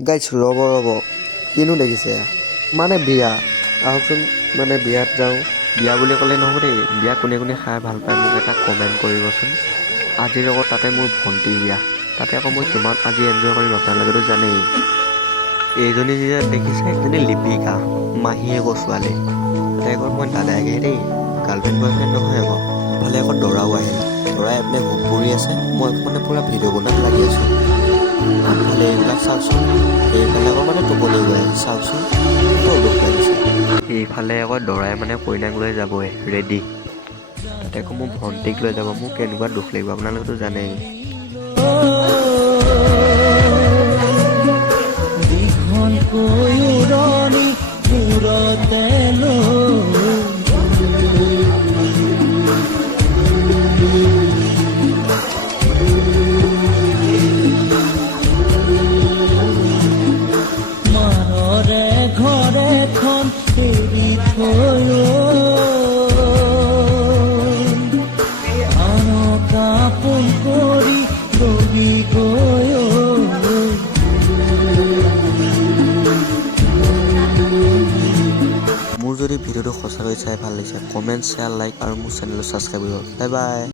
গাইছ ৰ'ব কিনো দেখিছে মানে বিয়া আহকচোন মানে বিয়াত যাওঁ বিয়া বুলি ক'লে নহ'ব দেই বিয়া কোনে কোনে খাই ভাল পায় মোক এটা কমেণ্ট কৰিবচোন আজিৰ লগত তাতে মোৰ ভণ্টি বিয়া তাতে আকৌ মই কিমান আজি এনজয় কৰিম আপোনালোকেতো জানেই এইজনী যে দেখিছে এইজনী লিপিকা মাহীয়ে ছোৱালী তাতে আকৌ মই দাদাইকে দেই গাৰ্লফ্ৰেণ্ড বয়ফ্ৰেণ্ড নহয় আকৌ ইফালে আকৌ দৰাও আহিল দৰাই এপিনে হুক কৰি আছে মই মানে পুৰা ভিডিঅ' বনাত লাগি আছোঁ আগফালে এইবিলাক চাওকচোন এইফালে আকৌ মানে টোপনি গৈ আছে চাওকচোন বৰ দুখ লাগিছে এইফালে আকৌ দৰাই মানে কইনাক লৈ যাবই ৰেডি তাতে আকৌ মোৰ ভণ্টিক লৈ যাব মোক কেনেকুৱা দুখ লাগিব আপোনালোকেতো জানেই মোৰ যদি ভিডিঅ'টো সঁচাকৈ চাই ভাল লাগিছে কমেণ্ট শ্বেয়াৰ লাইক আৰু মোৰ চেনেলটো ছাবস্ক্ৰাইব কৰিব বাই বাই